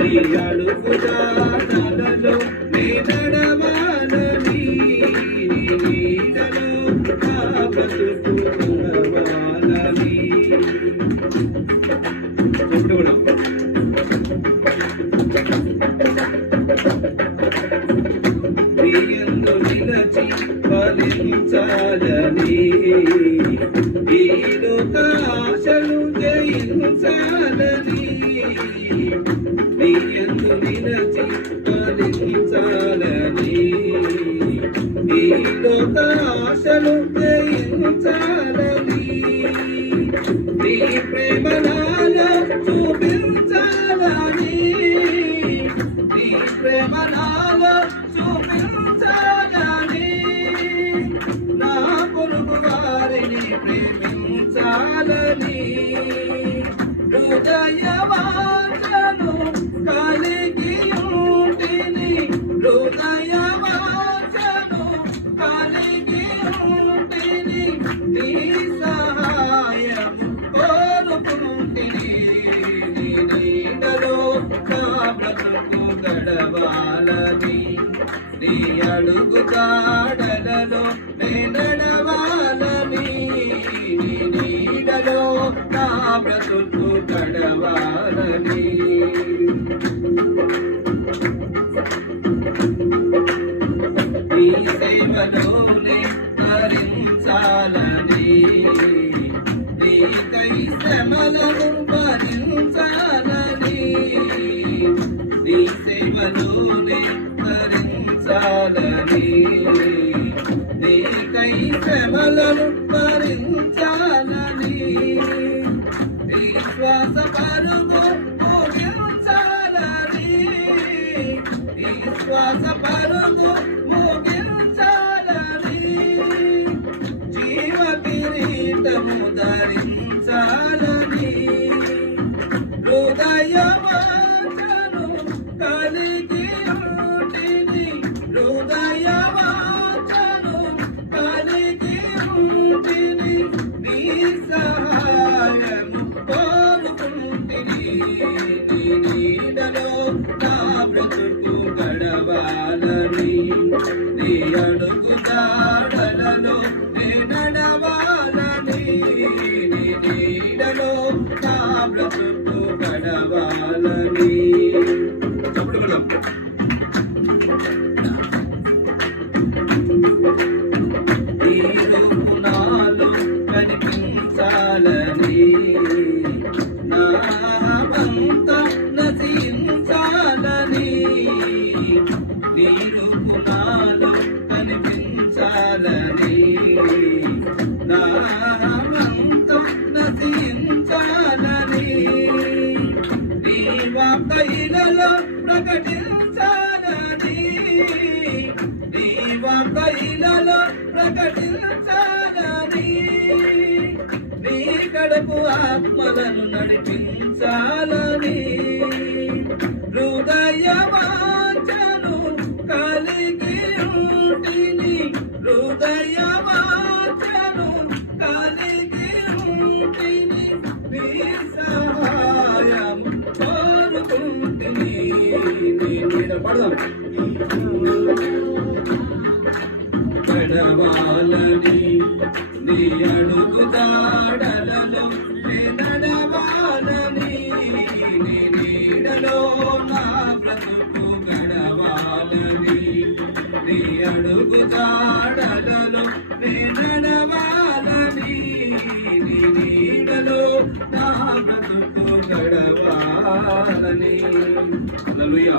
నీ అడుగుజాడలలో నే నడవాలని నీడలో నా బ్రతుకు నడవాలని. ఇప్పుడు కూడా నీయందు నిలచి ఫలించాలని ఈ లోక ఆశలు జయించాలని నీయందు నిలచి ఫలించాలని ఈ లోక ఆశలు జయించాలని నీ ప్రేమ నాలో చూపించాలని నీ ప్రేమ నాలో చూపించాలని నా పొరుగు వారిని ప్రేమించాలని హృదయవాంఛను కలిగి ఉంటిని హృదయవాంఛను కలిగి ఉంటిని నీ సహాయము కోరుకుంటిని నీ నీడలో నా బ్రతుకు గడవాలని నీ అడుగుజాడలలో నే నడవాలని నీ నీడలో నా బ్రతుకు గడవాలని. నీ సేవలోనే తరించాలని నీకై శ్రమలను భరించాలని నీ సేవలోనే తరించాలని నీకై శ్రమలను భరించాలని విశ్వాస పరుగు ముగించాలని విశ్వాస పరుగు ముగించాలని జీవ కిరీటము ధరించాలని హృదయవాంఛను కలిగి ఉంటిని హృదయవాంఛను కలిగి ఉంటిని నీ సహాయము కోరుకుంటిని నీ నీడలో నా బ్రతుకు గడవాలని నీ అడుగుజాడలలో నే నడవాలని నీ నీడలో నా బ్రతుకు గడవాలని. ఈ రూపు నాలో కనిపించాలని నామంతా నశించాలని నీ రూపు నాలో కనిపించాలని నామంతా నశించాలని నీ వార్తలలో ప్రకటించాలని నీ వార్తలలో ప్రకటించాలని నీ కడపు ఆత్మలను నడిపించాలని హృదయవాంఛను కలిగి ఉంటిని హృదయవాంఛను కలిగి ఉంటిని నీ సహాయం కోరుకుంటిని నీ మీద పడదాం గడవాలని నీ అడుగుజాడలలో నే నడవాలని నీ నీడలో నా బ్రతుకు గడవాలని నీ అడుగుజాడలలో నే నడవాలని నీ నీడలో నా బ్రతుకు గడవాలని. హల్లెలూయా.